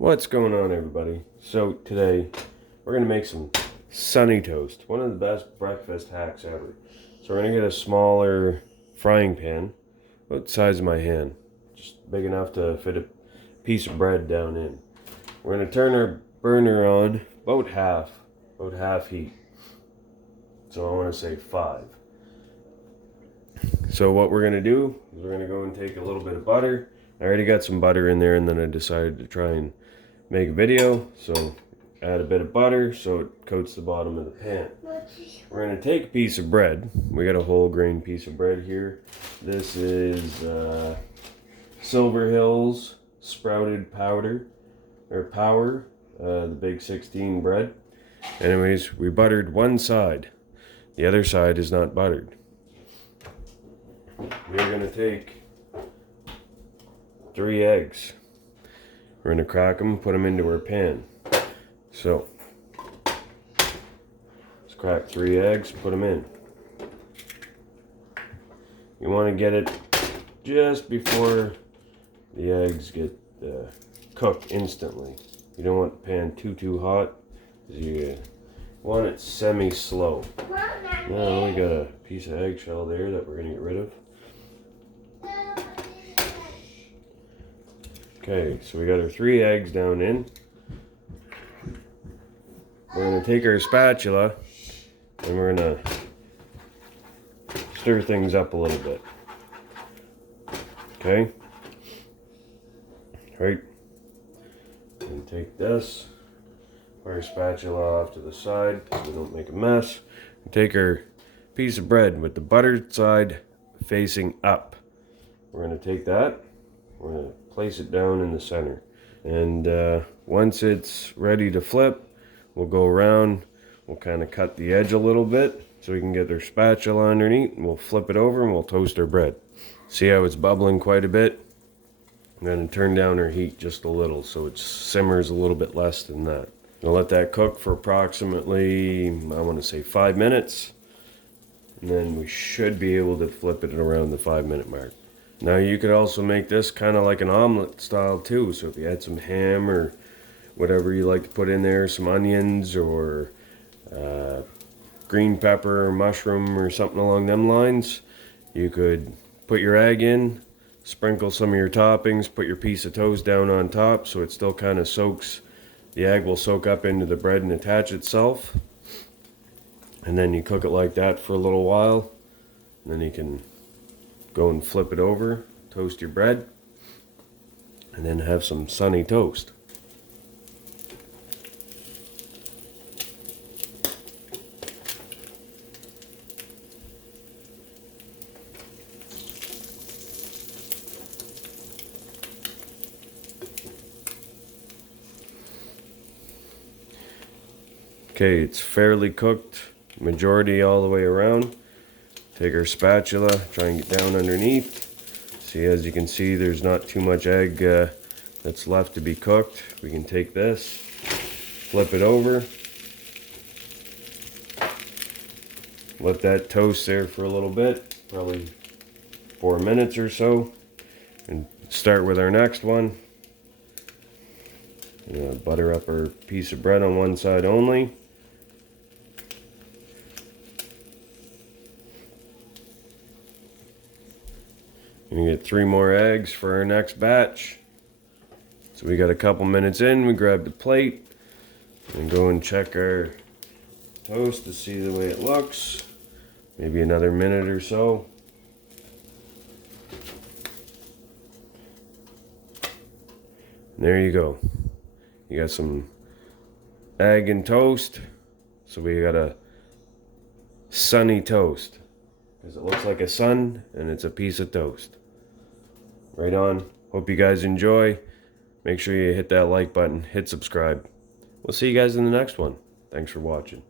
What's going on, everybody? So today we're going to make some sunny toast. One of the best breakfast hacks ever. So we're going to get a smaller frying pan, about the size of my hand, just big enough to fit a piece of bread down in. We're going to turn our burner on about half heat. So I want to say 5. So what we're going to do is we're going to go and take a little bit of butter. I already got some butter in there, and then I decided to try and make a video, so add a bit of butter so it coats the bottom of the pan. We're going to take a piece of bread. We got a whole grain piece of bread here. This is Silver Hills sprouted powder, or power, the big 16 bread. Anyways, we buttered one side. The other side is not buttered. We're going to take 3 eggs. We're going to crack them, put them into our pan. So, let's crack 3 eggs, put them in. You want to get it just before the eggs get cooked instantly. You don't want the pan too hot. You want it semi-slow. Now we got a piece of eggshell there that we're going to get rid of. Okay, so we got our 3 eggs down in. We're going to take our spatula and we're going to stir things up a little bit. Okay? Right. And take this, put our spatula off to the side so we don't make a mess. And take our piece of bread with the buttered side facing up. We're going to take that, we're going to place it down in the center, and once it's ready to flip, we'll go around, we'll kind of cut the edge a little bit so we can get our spatula underneath, and we'll flip it over and we'll toast our bread. See how it's bubbling quite a bit? I'm going to turn down our heat just a little so it simmers a little bit less than that. I'll let that cook for approximately, I want to say 5 minutes, and then we should be able to flip it around the 5-minute mark. Now you could also make this kind of like an omelet style too. So if you had some ham or whatever you like to put in there, some onions or green pepper or mushroom or something along them lines, you could put your egg in, sprinkle some of your toppings, put your piece of toast down on top so it still kind of soaks, the egg will soak up into the bread and attach itself. And then you cook it like that for a little while, and then you can go and flip it over, toast your bread, and then have some sunny toast. Okay, it's fairly cooked, majority all the way around. Take our spatula, try and get down underneath. See, as you can see, there's not too much egg that's left to be cooked. We can take this, flip it over, let that toast there for a little bit, probably 4 minutes or so, and start with our next one. Butter up our piece of bread on one side only. And you get 3 more eggs for our next batch. So we got a couple minutes in, we grab the plate and go and check our toast to see the way it looks. Maybe another minute or so. And there you go. You got some egg and toast. So we got a sunny toast, because it looks like a sun and it's a piece of toast. Right on. Hope you guys enjoy. Make sure you hit that like button, hit subscribe. We'll see you guys in the next one. Thanks for watching.